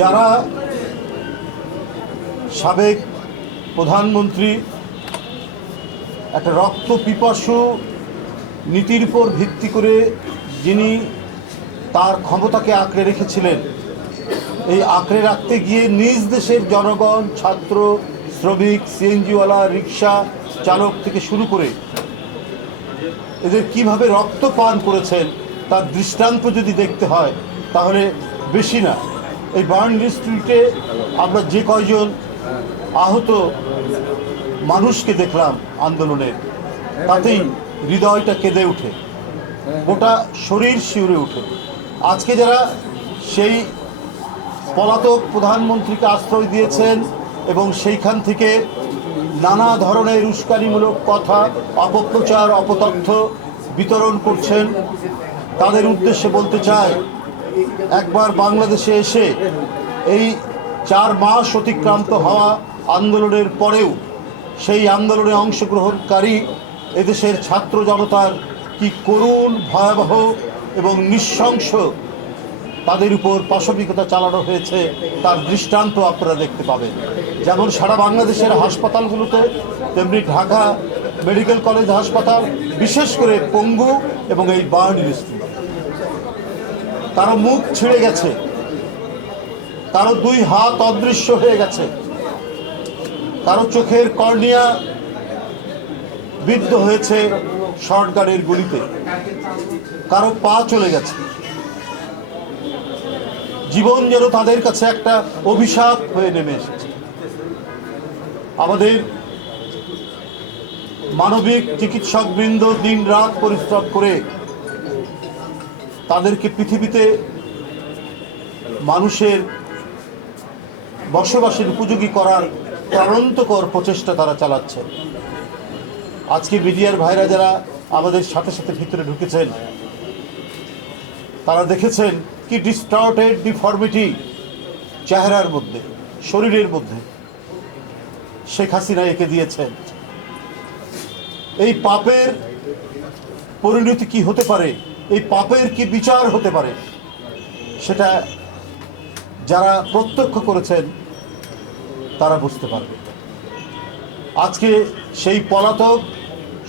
যারা সাবেক প্রধানমন্ত্রী একটা রক্ত পিপাসু নীতির উপর ভিত্তি করে যিনি তার ক্ষমতাকে আঁকড়ে রেখেছিলেন, এই আঁকড়ে রাখতে গিয়ে নিজ দেশের জনগণ, ছাত্র, শ্রমিক, সিএনজিওয়ালা, রিক্সা চালক থেকে শুরু করে এদের কিভাবে রক্ত পান করেছেন তার দৃষ্টান্ত যদি দেখতে হয় তাহলে বেশি না। এই বার্ন স্ট্রিটে আমরা যে কয়জন আহত মানুষকে দেখলাম আন্দোলনের, তাতেই হৃদয়টা কেঁদে ওঠে, গোটা শরীর শিউরে ওঠে। আজকে যারা সেই পলাতক প্রধানমন্ত্রীকে আশ্রয় দিয়েছেন এবং সেইখান থেকে নানা ধরনের উস্কানিমূলক কথা, অপপ্রচার, অপতথ্য বিতরণ করছেন, তাদের উদ্দেশ্যে বলতে চাই, একবার বাংলাদেশে এসে এই 4 মাস অতিক্রান্ত হওয়া আন্দোলনের পরেও সেই আন্দোলনে অংশগ্রহণকারী এদেশের ছাত্র জনতার কি করুণ, ভয়াবহ এবং নৃশংস তাদের উপর পাশবিকতা চালানো হয়েছে তার দৃষ্টান্ত আপনারা দেখতে পাবেন। যেমন সারা বাংলাদেশের হাসপাতালগুলোতে, তেমনি ঢাকা মেডিকেল কলেজ হাসপাতাল, বিশেষ করে পঙ্গু এবং এই বার্ন স্ট্রিট, কারো মুখ ছিঁড়ে গেছে, কারো 2 হাত অদৃশ্য হয়ে গেছে, কারো চোখের কর্নিয়া বিদ্ধ হয়েছে শর্টগানের গুলিতে, কারো পা চলে গেছে। জীবন যেন তাদের কাছে একটা অভিশাপ হয়ে নেমে এসেছে। আমাদের মানবিক চিকিৎসকবৃন্দ দিন রাত পরিশ্রম করে তাদেরকে পৃথিবীতে মানুষের বসবাসের উপযোগী করার প্রাণান্তকর প্রচেষ্টা তারা চালাচ্ছে। আজকে মিডিয়ার ভাইরা যারা আমাদের সাথে সাথে ভিতরে ঢুকেছেন, তারা দেখেছেন কি ডিস্টর্টেড ডিফর্মিটি চেহারার মধ্যে, শরীরের মধ্যে শেখ হাসিনা এঁকে দিয়েছেন। এই পাপের পরিণতি কি হতে পারে, এই পাপের কি বিচার হতে পারে, সেটা যারা প্রত্যক্ষ করেছেন তারা বুঝতে পারবে। আজকে সেই পলাতক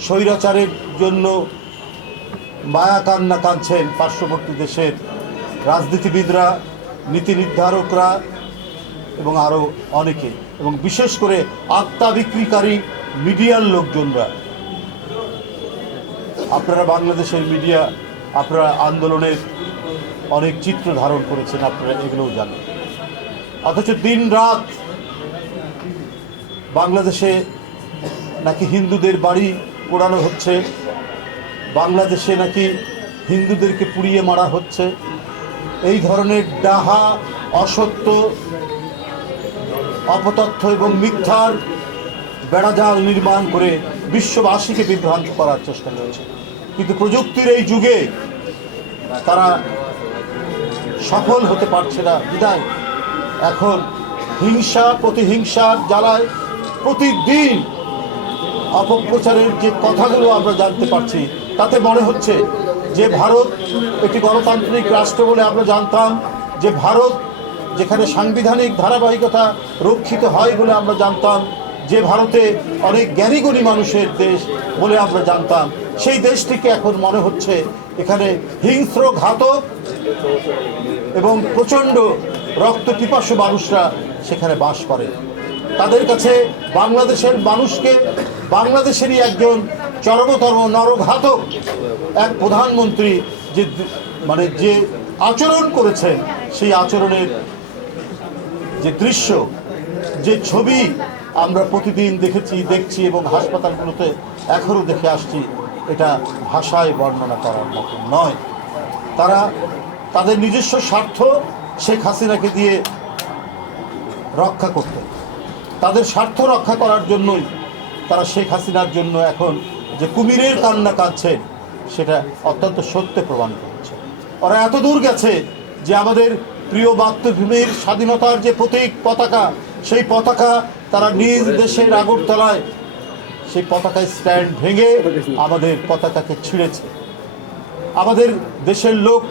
স্বৈরাচারের জন্য মায়া কান্না কাঁদছেন পার্শ্ববর্তী দেশের রাজনীতিবিদরা, নীতি নির্ধারকরা এবং আরও অনেকে, এবং বিশেষ করে আত্মা বিক্রিকারী মিডিয়ার লোকজনরা। আপনারা বাংলাদেশের মিডিয়া, আপনারা আন্দোলনের অনেক চিত্র ধারণ করেছেন, আপনারা এগুলোও জানেন। অথচ দিন রাত বাংলাদেশে নাকি হিন্দুদের বাড়ি পোড়ানো হচ্ছে, বাংলাদেশে নাকি হিন্দুদেরকে পুড়িয়ে মারা হচ্ছে। এই ধরনের ডাহা, অসত্য, অপতথ্য এবং মিথ্যার বেড়াজাল নির্মাণ করে বিশ্ববাসীকে বিভ্রান্ত করার চেষ্টা করছে। কিন্তু প্রযুক্তির এই যুগে তারা সফল হতে পারছে না বিদায় এখন হিংসা প্রতিহিংসার জ্বালায় প্রতিদিন অপপ্রচারের যে কথাগুলো আমরা জানতে পারছি, তাতে মনে হচ্ছে যে ভারত একটি গণতান্ত্রিক রাষ্ট্র বলে আমরা জানতাম, যে ভারত যেখানে সাংবিধানিক ধারাবাহিকতা রক্ষিত হয় বলে আমরা জানতাম, যে ভারতে অনেক জ্ঞানীগুণী মানুষের দেশ বলে আমরা জানতাম, সেই দেশটিকে এখন মনে হচ্ছে এখানে হিংস্র, ঘাতক এবং প্রচণ্ড রক্ত পিপাসু মানুষরা সেখানে বাস করে। তাদের কাছে বাংলাদেশের মানুষকে বাংলাদেশেরই একজন চরমতম নরঘাতক এক প্রধানমন্ত্রী যে আচরণ করেছেন, সেই আচরণের যে দৃশ্য, যে ছবি আমরা প্রতিদিন দেখছি এবং হাসপাতালগুলোতে এখনও দেখে আসছি, এটা ভাষায় বর্ণনা করার মতো নয়। তারা তাদের নিজস্ব স্বার্থ শেখ হাসিনাকে দিয়ে রক্ষা করতেন। তাদের স্বার্থ রক্ষা করার জন্যই তারা শেখ হাসিনার জন্য এখন যে কুমিরের কান্না কাঁদছেন, সেটা অত্যন্ত সত্যে প্রমাণিত হচ্ছে। ওরা এত দূর গেছে যে আমাদের প্রিয় মাতৃভূমির স্বাধীনতার যে প্রতীক পতাকা, সেই পতাকা তারা নিজ দেশের আগরতলায় সেই পতাকায় স্ট্যান্ড ভেঙে আমাদের পতাকাকে ছিঁড়েছে। আমাদের দেশের লোক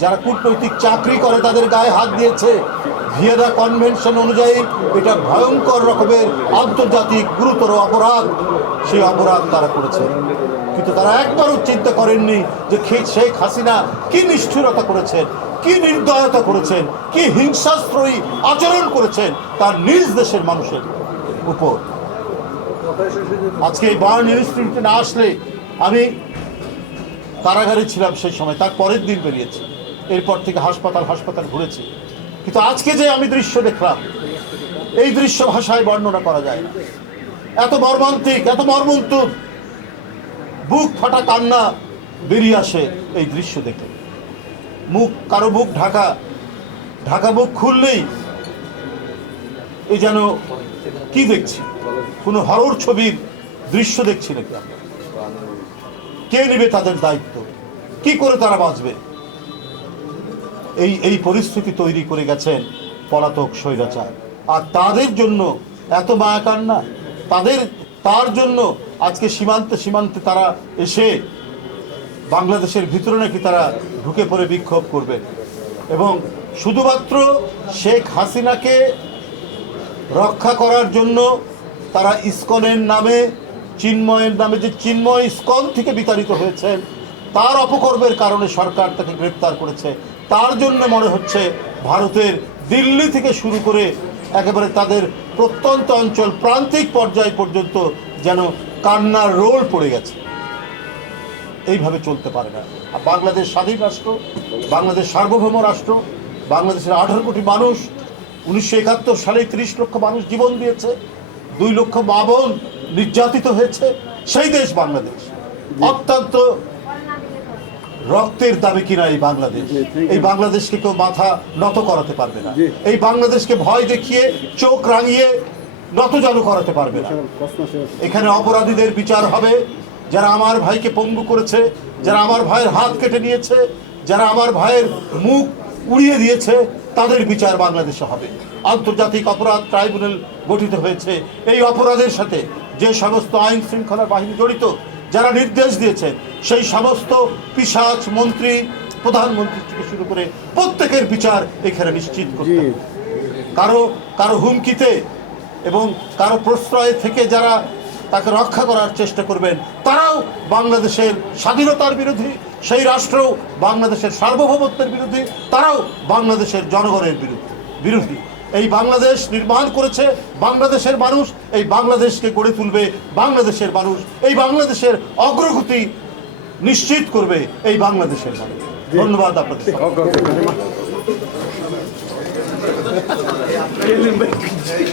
যারা কূটনৈতিক চাকরি করে তাদের গায়ে হাত দিয়েছে, ভিয়েনা কনভেনশন অনুযায়ী এটা ভয়ঙ্কর রকমের আন্তর্জাতিক গুরুতর অপরাধ, সেই অপরাধ তারা করেছে। কিন্তু তারা একবারও চিন্তা করেননি যে শেখ হাসিনা কি নিষ্ঠুরতা করেছেন, কি নির্দয়তা করেছেন, কি হিংসাস্ত্রয়ী আচরণ করেছেন তার নিজ দেশের মানুষের উপর। আজকে এই বার্ন ইনস্টিটিউটে না আসলে, আমি কারাগারে ছিলাম সেই সময়, তার পরের দিন বেরিয়েছি, এরপর থেকে হাসপাতাল ঘুরেছি, কিন্তু আজকে যে আমি দৃশ্য দেখলাম, এই দৃশ্য ভাষায় বর্ণনা করা যায় না। এত মর্মান্তিক, এত মর্মন্তুদ, বুক ফাটা কান্না বেরিয়ে আসে এই দৃশ্য দেখে। কারো মুখ ঢাকা মুখ খুললেই এই যেন কি দেখছি, কোনো হরর ছবির দৃশ্য দেখছি নাকি আমরা। কে নেবে তাদের দায়িত্ব, কি করে তারা বাঁচবে? এই পরিস্থিতি তৈরি করে গেছেন পলাতক স্বৈরাচার। আর তাদের জন্য এত মায়া কান্না, তার জন্য আজকে সীমান্তে তারা এসে বাংলাদেশের ভিতরে নাকি তারা ঢুকে পড়ে বিক্ষোভ করবে, এবং শুধুমাত্র শেখ হাসিনাকে রক্ষা করার জন্য তারা ইসকনের নামে, চিন্ময়ের নামে, যে চিন্ময় ইসকন থেকে বিতাড়িত হয়েছেন, তার অপকর্মের কারণে সরকার তাকে গ্রেপ্তার করেছে। তার জন্য মনে হচ্ছে ভারতের দিল্লি থেকে শুরু করে একেবারে তাদের প্রত্যন্ত অঞ্চল, প্রান্তিক পর্যায় পর্যন্ত যেন কান্নার রোল পড়ে গেছে। এইভাবে চলতে পারে না। আর বাংলাদেশ স্বাধীন রাষ্ট্র, বাংলাদেশ সার্বভৌম রাষ্ট্র, বাংলাদেশের 18 কোটি মানুষ, 1971 সালে 30 লক্ষ মানুষ জীবন দিয়েছে, 2 লক্ষ মা বোন নির্যাতিত হয়েছে, সেই দেশ বাংলাদেশ। অত্যন্ত রক্তের দাবি কিনা এই বাংলাদেশ। এই বাংলাদেশকে কেউ মাথা নত করাতে পারবে না। এই বাংলাদেশকে ভয় দেখিয়ে, চোখ রাঙিয়ে নতজানু করাতে পারবে না। এখানে অপরাধীদের বিচার হবে, যারা আমার ভাইকে পঙ্গু করেছে, যারা আমার ভাইয়ের হাত কেটে নিয়েছে, যারা আমার ভাইয়ের মুখ উড়িয়ে দিয়েছে, তাদের বিচার বাংলাদেশে হবে। আন্তর্জাতিক অপরাধ ট্রাইব্যুনাল গঠিত হয়েছে। এই অপরাধের সাথে যে সমস্ত আইন শৃঙ্খলা বাহিনী জড়িত, যারা নির্দেশ দিয়েছেন, সেই সমস্ত পিশাচ মন্ত্রী, প্রধানমন্ত্রী থেকে শুরু করে প্রত্যেকের বিচার এখানে নিশ্চিত করতে হবে। কারো হুমকিতে এবং কারো প্রশ্রয় থেকে যারা তাকে রক্ষা করার চেষ্টা করবেন, তারাও বাংলাদেশের স্বাধীনতার বিরোধী, সেই রাষ্ট্র বাংলাদেশের সার্বভৌমত্বের বিরোধী, তারাও বাংলাদেশের জনগণের বিরোধী। এই বাংলাদেশ নির্মাণ করেছে বাংলাদেশের মানুষ, এই বাংলাদেশকে গড়ে তুলবে বাংলাদেশের মানুষ, এই বাংলাদেশের অগ্রগতি নিশ্চিত করবে এই বাংলাদেশের মানুষ। ধন্যবাদ আপনাদের।